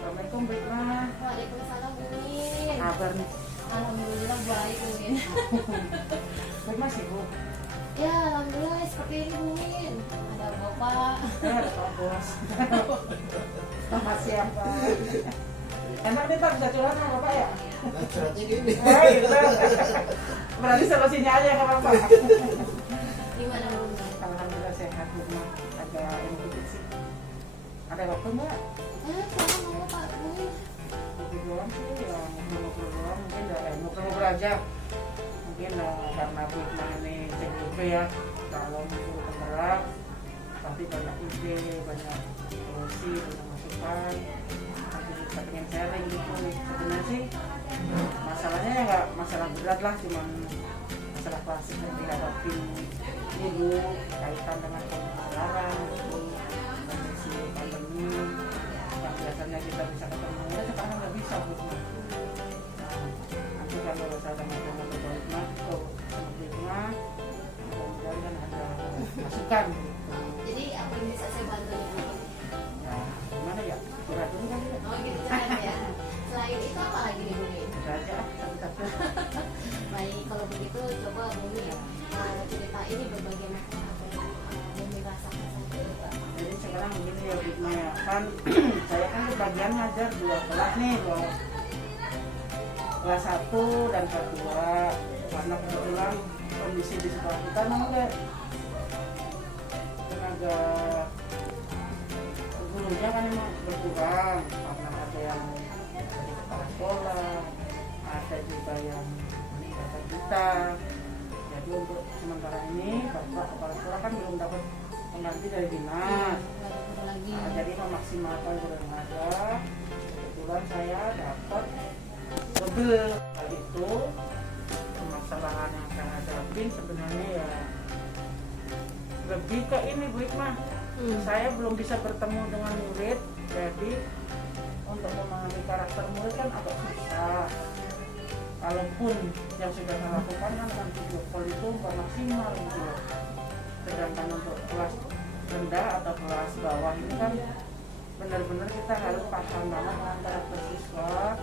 Assalamualaikum Bu Ikma. Waalaikumsalam Bu Min. Kabar nih? Alhamdulillah baik Bu Min. Bu Ikma sibuk? Ya alhamdulillah seperti ini Bu Min. Ada bapak. Ada Pak Bos. Selamat siang Pak. Emang kita bisa curhat sama Bapak ya? Curhatnya gini. Oh gitu. Berarti solusinya aja nggak apa-apa. Gimana Bu Min? Alhamdulillah sehat Bu Ikma. Ada yang dikit sih. Ada waktu nggak? Sama mau Pak Bu Min. Ngobrol doang sih, ya ngobrol doang mungkin ngobrol aja. Mungkin karena Bu Ikma ini CGP ya, calon guru penggerak, tapi banyak ide, banyak solusi, banyak masukan. Nanti kita pengen sharing gitu. Sebenarnya sih masalahnya ya nggak masalah berat lah, cuman masalah klasik yang dihadapi ibu kaitan dengan kondisi sekarang, kondisi pandemi yang biasanya kita bisa ketemu ya sekarang nggak bisa Bu Ikma. Nanti kalau saya ada ngobrol sama Bu Ikma, mudah-mudahan kan ada masukan gitu. Jadi apa yang bisa saya bantu nih Bu Min? Nah, gimana ya? Curhat dulu kali ya? Oh gitu caranya ya. Selain itu apa lagi nih Bu Min? Udah aja, satu-satu. Baik kalau begitu coba Bu Min cerita ini berbagai macam apa yang Bu Min rasakan saat ini Pak. Jadi sekarang begini ya Bu Ikma ya, kan saya kan kebagian ngajar 2 kelas nih, kelas 1 dan kelas 2, karena kebetulan kondisi di sekolah kita memang tenaga gurunya kan memang berkurang karena ada yang jadi kepala sekolah, ada juga yang meninggalkan kita. Jadi untuk sementara ini Bapak kepala sekolah kan belum dapat pengganti dari dinas. Lagi. Nah, jadi memaksimalkan guru yang ada. Kebetulan saya dapat double. Hal itu permasalahan yang saya hadapin sebenarnya ya lebih ke ini Bu Ikma. Saya belum bisa bertemu dengan murid, jadi untuk memahami karakter murid kan agak susah. Kalaupun yang sudah saya lakukan kan dengan video call itu nggak maksimal gitu. Sedangkan untuk kelas rendah atau kelas bawah ini kan benar-benar kita harus paham banget dengan karakter siswa,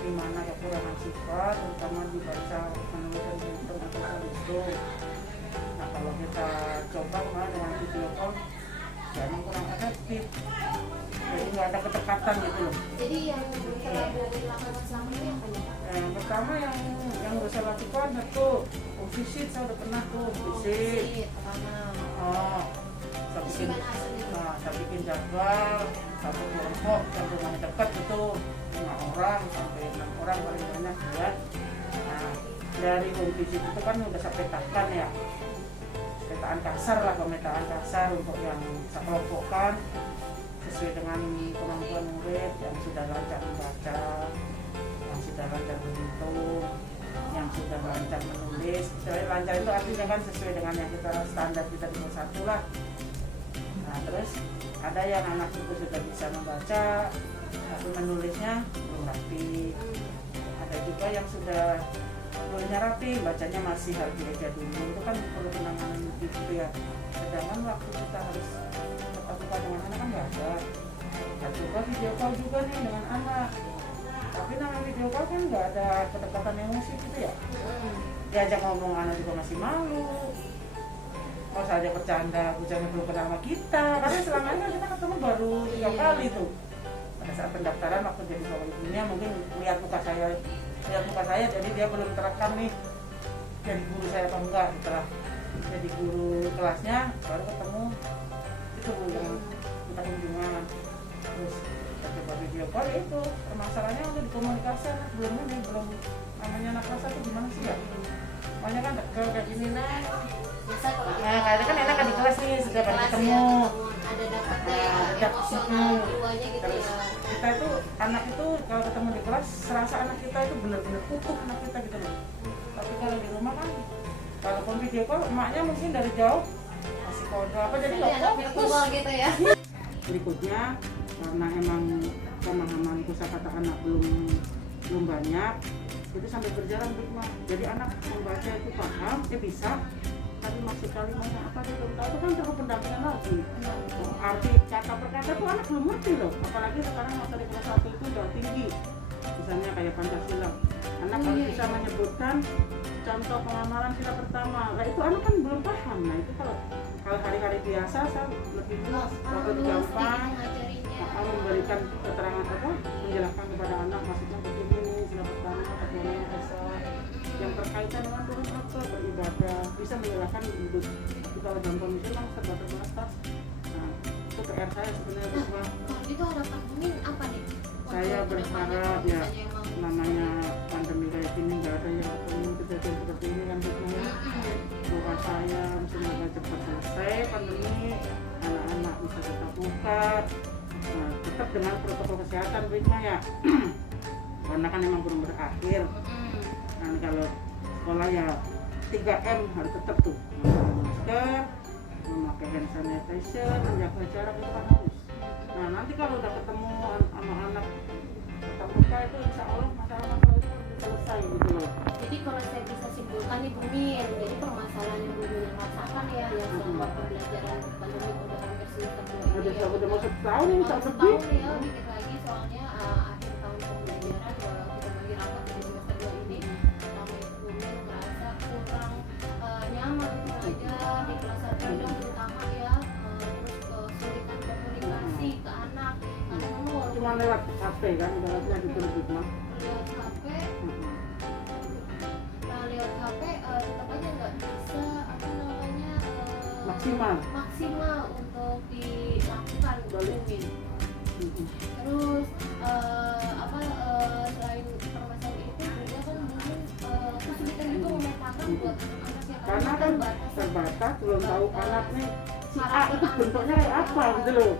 di mana kekurangan siswa, terutama dibaca menemukan hitung atau hitung. Nah kalau kita coba dengan video call, jadi kurang efektif, jadi nggak ada kedekatan gitu loh. Jadi yang telah Bu Min lakukan selama ini apa nih? Yang pertama yang saya lakukan itu visit, saya udah pernah tuh visit. Pertama. Oh, saya bikin jadwal satu kelompok yang rumahnya dekat itu 5 orang sampai 6 orang paling banyak ya. Nah dari home visit itu kan udah saya petakan ya, petaan kasar lah, pemetaan kasar untuk yang saya kelompokkan sesuai dengan kemampuan murid yang sudah lancar membaca, yang sudah lancar berhitung, yang sudah lancar menulis. Jadi lancar itu artinya kan sesuai dengan yang kita standar kita di kelas 1 lah. Nah terus ada yang anak itu sudah bisa membaca tapi menulisnya belum rapi. Ada juga yang sudah nulisnya rapi, bacanya masih harus diajar dulu. Itu kan perlu penanganan gitu ya. Sedangkan waktu kita harus tetap buka dengan anak kan nggak ada. Nah, coba video call juga nih dengan anak. Tapi namanya video call kan nggak ada kedekatan emosi gitu ya. Diajak ngomong anak juga masih malu. Kalau saja bercanda belum kenal sama kita. Karena selama ini kita ketemu baru 3 kali tuh. Pada saat pendaftaran waktu jadi pegawai ibunya mungkin lihat muka saya jadi dia belum terekam nih jadi guru saya apa enggak. Setelah jadi guru kelasnya baru ketemu itu yang kita kunjungan. Terus kita coba video call itu permasalahannya udah dikomunikasi belum namanya anak kelas 1 gimana sih ya, makanya kan kayak gini nah biasa kalau kita Nah, kadang kan enak kan di kelas nih setiap hari kelas ya, ketemu. ada dapetnya Ada emosional jiwanya gitu Terus ya. kita itu anak itu kalau ketemu di kelas serasa anak kita itu benar-benar utuh anak kita gitu loh. Tapi kalau di rumah kan walaupun video call emaknya mungkin dari jauh masih kode apa jadi Jadi nggak anak fokus. virtual gitu ya. Berikutnya karena emang pemahaman kosakata anak belum banyak, itu sampai berjalan di rumah. Jadi anak membaca itu paham, dia bisa, tapi masih kalimatnya apa dia belum tahu, itu kan perlu pendampingan lagi. Arti kata per kata tuh anak belum ngerti loh, apalagi sekarang materi kelas 1 itu udah tinggi, misalnya kayak Pancasila. Anak harus bisa menyebutkan contoh pengamalan sila pertama. Nah itu anak kan belum paham. Nah itu kalau hari-hari biasa saya lebih luas, lebih gampang memberikan keterangan apa, menjelaskan kepada anak maksudnya begini sila pertama, bagaimana esa yang berkaitan dengan Tuhan apa, beribadah, bisa menjelaskan hidup. Jadi kalau dalam kondisi memang serba terbatas. Nah itu PR saya sebenarnya. Nah, kalau gitu harapan Bumi apa nih? Saya Untuk kedepannya berharap kalau ya misalnya emang namanya pandemi kayak gini nggak ada yang ketemu kejadian seperti ini kan Bukma. Doa saya semoga cepat selesai pandemi, anak-anak bisa tetap buka, nah, tetap dengan protokol kesehatan Bukma ya. Karena kan memang belum berakhir. Dan kalau sekolah ya 3M harus tetap tuh, memakai masker, memakai hand sanitizer, menjaga jarak itu kan harus. Nah nanti kalau udah ketemu anak-anak tetap muka itu insya Allah masalah-masalah itu selesai gitu loh. Jadi kalau saya bisa simpulkan nih Bumi, jadi permasalahan yang Bumi rasakan ya yang selama pembelajaran pandemi udah hampir semester 2 ini ya. Udah mau setahun ini, Tahun tahun lebih. setahun ya, dikit lagi soalnya akhir tahun pembelajaran kalau kita lagi rapat di semester 2 ini kami Bumi merasa kurang nyaman untuk belajar di kelas terkadang terutama ya, terus kesulitan komunikasi ke anak karena memang walaupun Cuma lewat HP kan, ibaratnya gitu lebih mah. lewat HP lewat HP tetap aja nggak bisa apa namanya maksimal untuk dilakukan mungkin. Terus selain permasalahan itu juga kan mungkin kesulitan juga memetakan buat anak-anak yang Karena kan terbatas, belum tahu anak nih si A itu bentuknya kayak apa gitu loh.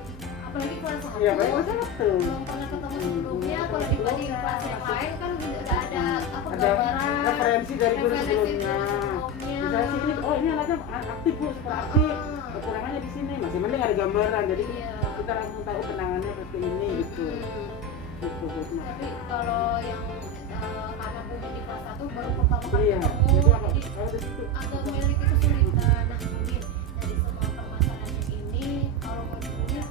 apalagi kelas 1 Iya kayak masa itu. belum pernah ketemu sebelumnya, kalau dibanding kelas yang lain kan udah ada apa Ada gambaran referensi dari guru referensi sebelumnya. Misalnya sini, oh ini anaknya aktif bu, super aktif. Kekurangannya di sini, masih mending ada gambaran. Jadi Iya. kita langsung tahu penanganannya seperti ini gitu. Gitu Bu. Tapi kalau yang karena Bumi di kelas 1 baru pertama kali Iya, ketemu, jadi jadi ada situ. agak memiliki kesulitan. Nah mungkin dari semua permasalahan ini, kalau menurut Bumi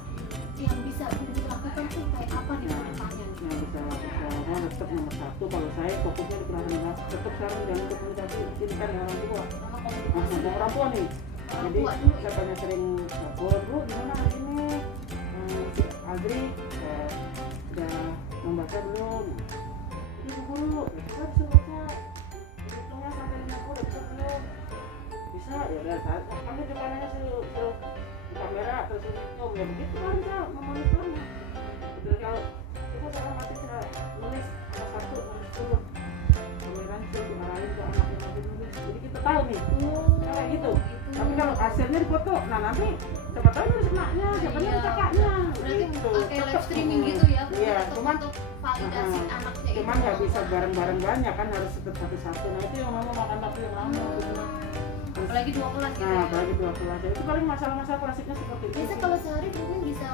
yang bisa Bumi lakukan tuh kayak apa nih ke depannya nih? Yang bisa lakukan tetap nomor 1 kalau saya fokusnya di kelas 5 tetap sekarang jangan komunikasi ini kan dengan orang tua. Sama Nah, komunikasi sama orang tua nih. orang Jadi tua dulu saya ya. banyak sering telepon, bu gimana hari ini? Si Adri udah membaca belum? Ini guru, bisa baca. Hitungnya sampai 50 udah bisa belum? Bisa ya udah saat kami depannya suruh di kamera atau suruh zoom ya begitu kan bisa memonitornya. Betul kalau itu saya mati sudah nulis apa 1 nulis 10 kameranya sudah dimarahin ke anak yang lagi nulis. Jadi kita tahu nih kayak gitu. Tapi kalau hasilnya dipoto, nah nanti siapa tahu nulis anaknya, siapa tahu nulis kakaknya. Berarti Gitu. kayak live streaming gitu ya? Iya, untuk cuman validasi anaknya itu. cuman nggak bisa bareng-bareng banyak kan harus tetap satu-satu. Nah itu yang mau makan waktu yang lama. Gitu. Apalagi 2 kelas gitu Nah, ya. apalagi 2 kelas itu paling masalah-masalah klasiknya seperti itu. Biasa sih. kalau sehari mungkin bisa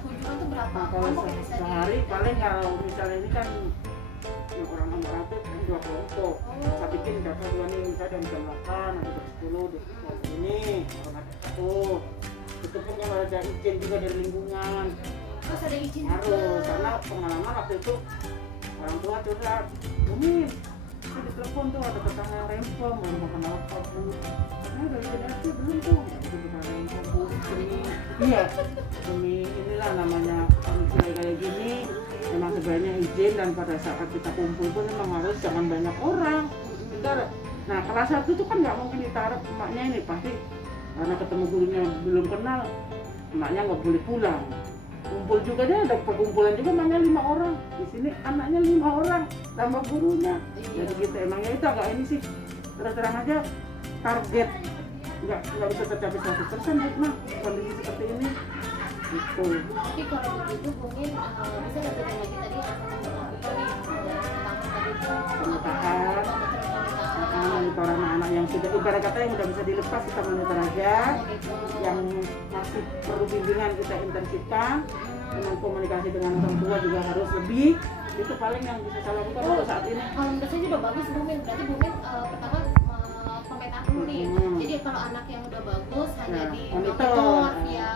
kunjungan tuh berapa? Nah, kalau Kelompok yang bisa sehari paling kalau misalnya ini kan yang orang itu kan 2 kelompok. Saya bikin data 2 nih, misalnya jam 8, nanti jam 10 di kelompok ini, kalau ada 1. Itu pun kalau ada izin juga dari lingkungan. Terus ada izin Harus, karena pengalaman waktu itu orang tua curhat, Bumi, saya ditelepon tuh ada tetangga yang rempong, mau makan apa bu? Karena udah izin RT belum tuh, ya itu bukan rempong bu, iya, demi inilah namanya kondisi kayak gini, memang sebaiknya izin dan pada saat kita kumpul pun memang harus jangan banyak orang. Nah kelas 1 tuh kan nggak mungkin ditaruh emaknya ini pasti karena ketemu gurunya belum kenal, emaknya nggak boleh pulang. Kumpul juga dia ada perkumpulan juga namanya 5 orang. Di sini anaknya 5 orang tambah gurunya. Jadi gitu emangnya itu agak ini sih terus terang aja target nggak bisa tercapai 100% Bu, nah kondisi seperti ini gitu. Tapi kalau begitu mungkin bisa lanjutin lagi tadi yang melakukan nih tentang tadi itu Pemetaan, monitor anak-anak yang sudah ibarat kata yang udah bisa dilepas kita monitor aja, yang masih perlu bimbingan kita intensifkan, dengan komunikasi dengan orang tua juga harus lebih. Itu paling yang bisa saya lakukan untuk saat ini. Kalau menurut saya juga bagus Bu Min, berarti Bu Min pertama pemetaan dulu nih. Jadi kalau anak yang udah bagus hanya di monitor via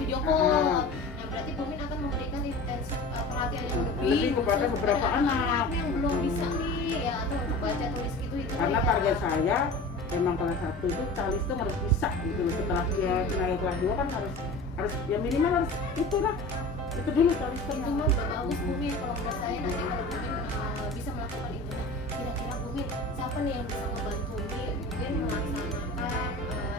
video call. Nah berarti Bu Min akan memberikan intensif perhatian yang lebih kepada beberapa anak yang belum bisa nih ya, atau untuk baca tulis gitu itu. Karena target saya memang kelas 1 itu Calis itu harus bisa gitu. Setelah dia naik kelas 2 kan harus ya minimal harus itu lah. Itu dulu Calis Itu mah udah bagus Bu Min. Kalau menurut saya nanti kalau Bu Min bisa melakukan itu, nah kira-kira Bu Min siapa nih yang bisa membantu mungkin melaksanakan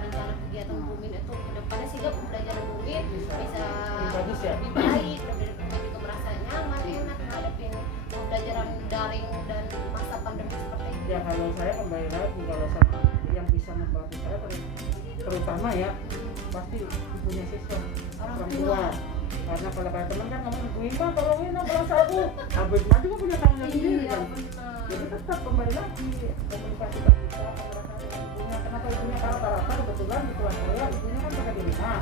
rencana kegiatan Bu Min itu ke depannya sehingga pembelajaran Bu Min bisa bagus ya? lebih baik dan juga merasa nyaman, enak menghadapi pembelajaran daring dan masa pandemi seperti ini. Ya kalau saya kembali lagi, kalau sama yang bisa membantu saya terutama ya pasti ibunya siswa, orang tua. Karena kalau kayak teman kan ngomong, "Wima tolongin dong kelas aku." Abis mah juga punya tanggung jawab sendiri kan. Jadi tetap kembali lagi komunikasi kita antara saya dan ibunya. Kenapa ibunya rata-rata kebetulan di kelas saya ibunya kan pada di rumah.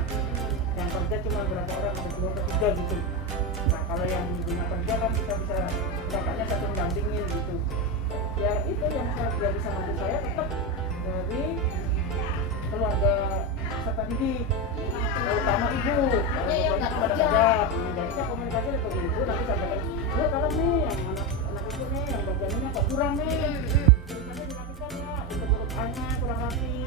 Yang kerja cuma berapa orang, ada 2 atau 3 gitu. Nah kalau yang ibunya kerja kan bisa bapaknya satu mendampingin gitu. Ya itu yang dia bisa bantu saya tetap dari keluarga peserta didik, terutama ibu. Kalau ibunya kan pada kerja, jadi saya komunikasi dengan ibu nanti sampaikan, "Bu tolong nih yang anak ibu nih yang bagian ini kok kurang nih, tulisannya dilakukan ya, untuk huruf A-nya kurang rapi,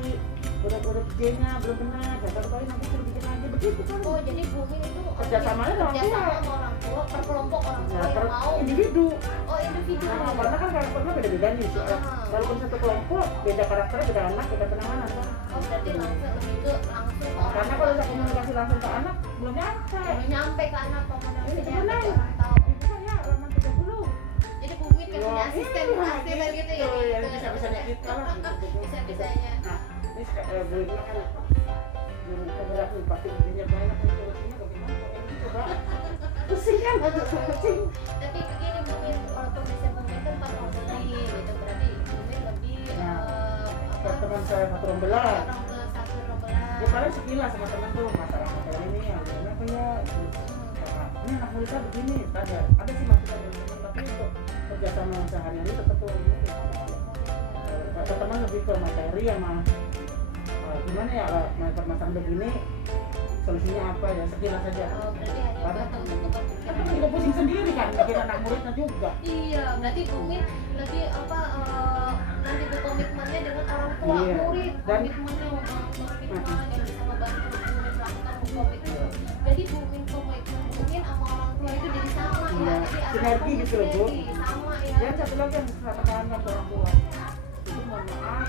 huruf J-nya belum benar, dasar kali nanti suruh bikin lagi." Begitu kan. Oh jadi Bu Min itu kerjasamanya dengan orang tua per kelompok orang tua yang mau individu. Oh individu. Nah, karena kan karakternya beda-beda nih. Walaupun satu kelompok, beda karakternya, beda anak, beda penanganan kan. Oh berarti langsung lebih ke langsung ke orang Karena kalau saya komunikasi langsung ke anak, belum nyampe. belum nyampe ke anak komunikasinya Benar. sampai orang tahu. Itu kan ya, halaman 30. Jadi Bu Min kan punya asisten gitu ya. Ya, bisa-bisanya kita lah. Bisa-bisanya. Nah, ini Bu Ibu kan belum keberat nih, pasti intinya banyak nih solusinya bagaimana kalau ini coba. Pusing kan, pusing. Tapi begini Bu Min, walaupun bisa Bu Min kan patroli gitu, berarti Bu Min lebih Teman saya satu rombelan. orang ke satu rombelan. Ya paling sekilas sama teman tuh masalah ini yang kenapa ya ini anak muda begini ada sih masukan dari teman, tapi untuk kerjasama sehari-hari tetap tuh kata teman lebih ke materi sama gimana ya permasalahan begini solusinya apa ya sekilas saja. Oh berarti hanya Karena untuk kan juga pusing sendiri kan bikin anak muridnya juga. Iya, berarti Bu Min lebih nanti berkomitmennya dengan orang tua Iya. murid, Dan komitmennya komitmen yang bisa membantu Bu Min melakukan komitmen. Jadi Bu Min komitmen Bu Min sama orang tua itu jadi sama Iya. ya, jadi ada Sinergi gitu loh, Bu. sinergi, sama ya. Dan satu lagi yang saya tekankan ke orang tua itu mohon maaf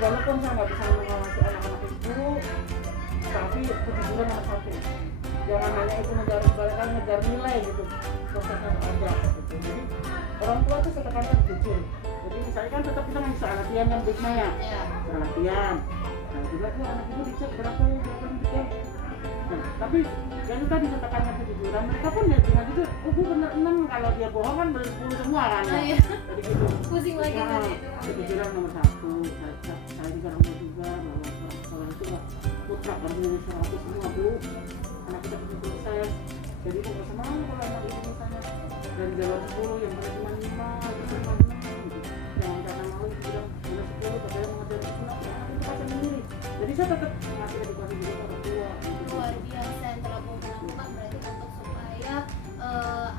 walaupun saya nggak bisa mengawasi anak-anak itu, tapi kejujuran nomor 1. Jangan hanya itu ngejar nilai gitu, prosesnya aja gitu. Jadi orang tua itu saya tekankan jujur. Jadi misalnya kan tetap kita ngasih latihan yang baiknya ya, Ya. latihan. Nah juga tuh anak itu dicek berapa ya, Nah, tapi yang tadi saya tekankan kejujuran, mereka pun ya dengan itu, gue bener 6, kalau dia bohong kan bener 10 semua kan ya. Oh, iya. Jadi gitu. Pusing lagi Nah, tadi itu. kejujuran nomor 1. Saya juga orang tua juga bahwa kalau itu nggak mutlak harus 100 semua Bu. Anak kita punya proses. Jadi nggak semangat kalau anak itu misalnya dari jalan 10 yang pada cuma 5, cuma 6 gitu. Jangan karena malu bilang udah 10 padahal mengajar itu anak itu pasti sendiri. Jadi saya tetap ngasih edukasi juga ke orang tua. Luar biasa yang telah Bu Min lakukan berarti untuk supaya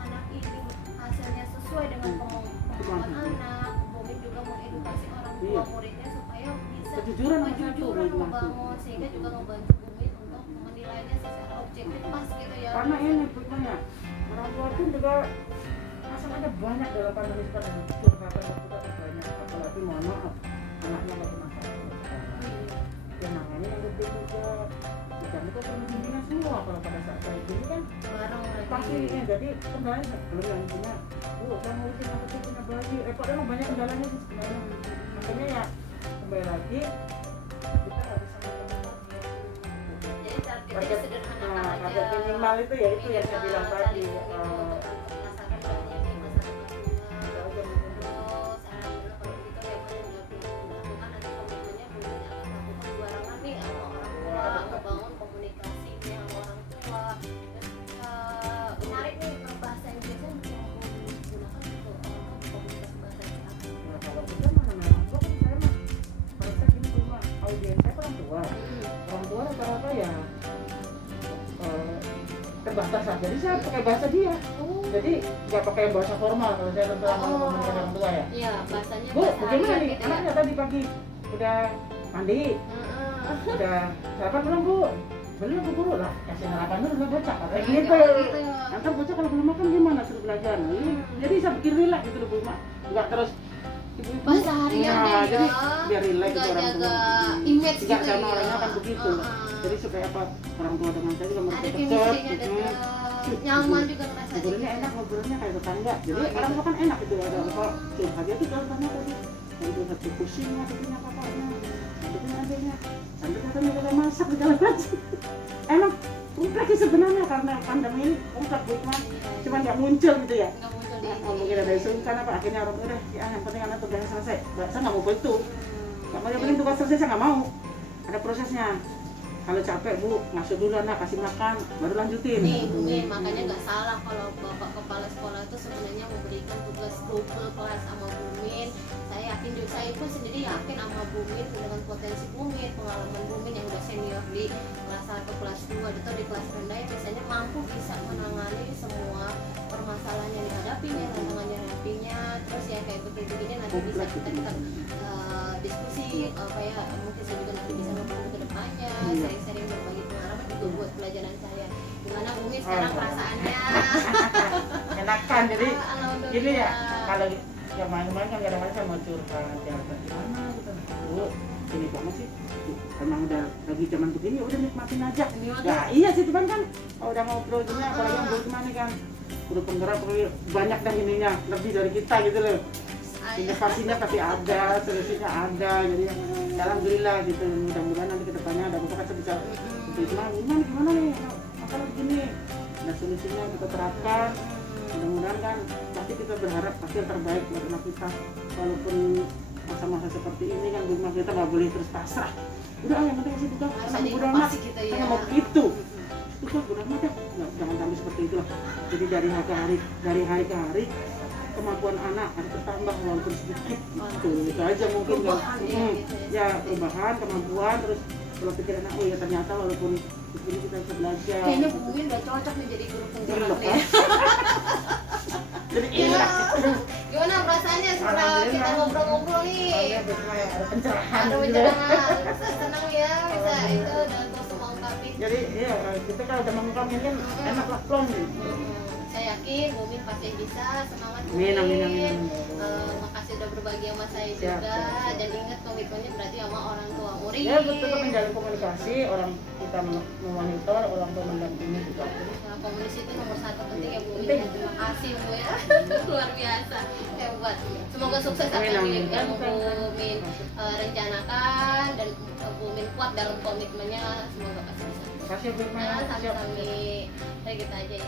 anak ini hasilnya sesuai dengan kemampuan anak. Bu Min juga mengedukasi orang tua muridnya supaya bisa Kejujuran nomor 1 membangun, sehingga juga membantu Bu Min untuk menilainya secara objektif pas gitu ya. Karena ini berikutnya orang tua pun juga masalahnya banyak dalam pandemi sekarang. Curhatan kita banyak, apalagi mohon maaf anaknya nggak pernah ya namanya yang gede juga bukan itu pembimbingan semua kalau pada saat kayak gini kan Bareng pasti lagi. ya jadi kendalanya belum yang punya saya ngurusin aku tuh punya bayi repot emang banyak kendalanya sih sebenarnya makanya ya kembali lagi kita nggak bisa menemukan. Jadi targetnya Target, sederhanakan nah, aja. target minimal itu ya itu yang saya bilang Minimal tadi. untuk masakan banyak di masyarakat juga. Terus alhamdulillah kalau begitu ya udah dilakukan nanti komitmennya mungkin akan melakukan barengan nih sama orang tua, membangun komunikasinya sama orang tua. Dan menarik nih bahasa Inggrisnya bisa menggunakan untuk komunikasi bahasa Inggris. Nah, kalau kita mana orang tua kan saya mah pada saat ini cuma audiens saya orang tua. Orang tua rata-rata ya terbatas lah. Jadi saya pakai bahasa dia. Jadi nggak pakai bahasa formal kalau saya terus terang ngomong dengan orang tua ya. Iya, bahasanya Bu, bahasa bagaimana harian nih? gitu ya. Anaknya tadi pagi udah mandi, udah sarapan belum bu? Belum bu guru lah. Kasih sarapan dulu lah bocah. Kayak gitu. Nanti bocah kalau belum makan gimana suruh belajar? Jadi saya bikin relax gitu loh bu mak. Nggak terus ibu-ibu. Bahasa harian Nah, deh jadi ya. biar relax gitu Nggak orang tua. jaga image Nggak gitu sama ya. orangnya kan begitu. Jadi supaya apa orang tua dengan saya juga merasa Ada dekat. chemistry-nya dekat, nyaman juga ngerasa Ngobrolnya gitu. enak, ngobrolnya kayak tetangga. Jadi Oh, gitu. orang tua kan enak gitu ada apa curhat dia tuh gampangnya tadi. Kalau hati pusingnya, punya kakaknya, adiknya adiknya, sampai katanya udah masak di dalam aja. Emang kompleks sih sebenarnya karena pandemi ini kompleks buat mah, cuman nggak muncul gitu ya. Nggak muncul di Nah, mungkin ada sungkan apa akhirnya orang udah ya yang penting anak tugasnya selesai. Saya nggak mau begitu. Nggak mau yang penting tugas selesai saya nggak mau. Ada prosesnya. Kalau capek bu, ngasuh dulu anak, kasih makan, baru lanjutin. Nih, Bu Min, makanya nggak salah kalau Bapak Kepala Sekolah itu sebenarnya memberikan tugas double kelas sama Bu Min. Saya yakin juga, saya pun sendiri yakin sama Bu Min dengan potensi Bu Min, pengalaman Bu Min yang udah senior di kelas 1, kelas 2, atau di kelas rendah yang biasanya mampu bisa menangani semua permasalahan yang dihadapinya, tantangannya dihadapinya. Terus ya kayak begini-begini nanti bisa kita diskusi apa ya, mungkin saya juga nanti bisa membantu ke depannya, sering-sering berbagi pengalaman juga buat pelajaran saya. Gimana Bu Min sekarang perasaannya? Enakan jadi Alhamdulillah. gini ya kalau yang main-main kan kadang-kadang saya mau curhat ya gimana gitu bu ini banget sih emang udah lagi zaman begini ya udah nikmatin aja ya iya sih cuman kan kalau udah ngobrol gini apalagi ngobrol gimana kan udah penggerak banyak dah ininya lebih dari kita gitu loh inovasinya pasti ada solusinya ada jadi ya, alhamdulillah gitu mudah-mudahan nanti kedepannya ada apa kita bisa gimana nih masalah begini ada solusinya kita terapkan mudah-mudahan kan pasti kita berharap pasti yang terbaik buat anak kita walaupun masa-masa seperti ini kan rumah kita nggak boleh terus pasrah udah yang penting sih bukan Harus sama ada udah inovasi gitu ya. saya mau begitu itu udah mah dah jangan sampai seperti itu lah jadi dari hari ke hari kemampuan anak harus bertambah walaupun sedikit itu aja mungkin kan ya perubahan kemampuan terus kalau pikir anak oh ya ternyata walaupun di sini kita bisa belajar Kayaknya Bu Min udah cocok nih jadi guru penggerak nih. jadi enak Gimana perasaannya setelah kita ngobrol-ngobrol nih? ada pencerahan Ada gitu. pencerahan, senang ya bisa itu dan terus mengungkapin. Jadi iya kita kalau udah mengungkapin kan enak lah plong nih. Saya yakin Bu Min pasti bisa, semangat Bu Amin, amin, Min. amin. Makasih udah berbagi sama saya Siap, juga siap. dan ingat komitmennya berarti sama orang tua murid. Ya betul menjalin komunikasi orang kita memonitor orang tua mendampingi juga. Nah, komunikasi itu nomor 1 penting ya Bu Min. Penting. Terima kasih Bu ya, luar biasa hebat. Semoga sukses apa Amin, yang amin. Bu Min rencanakan dan Bu Min kuat dalam komitmennya. Semoga pasti bisa. Terima kasih Bu Irma. Nah, Siap. sambil-sambil kayak gitu aja ya.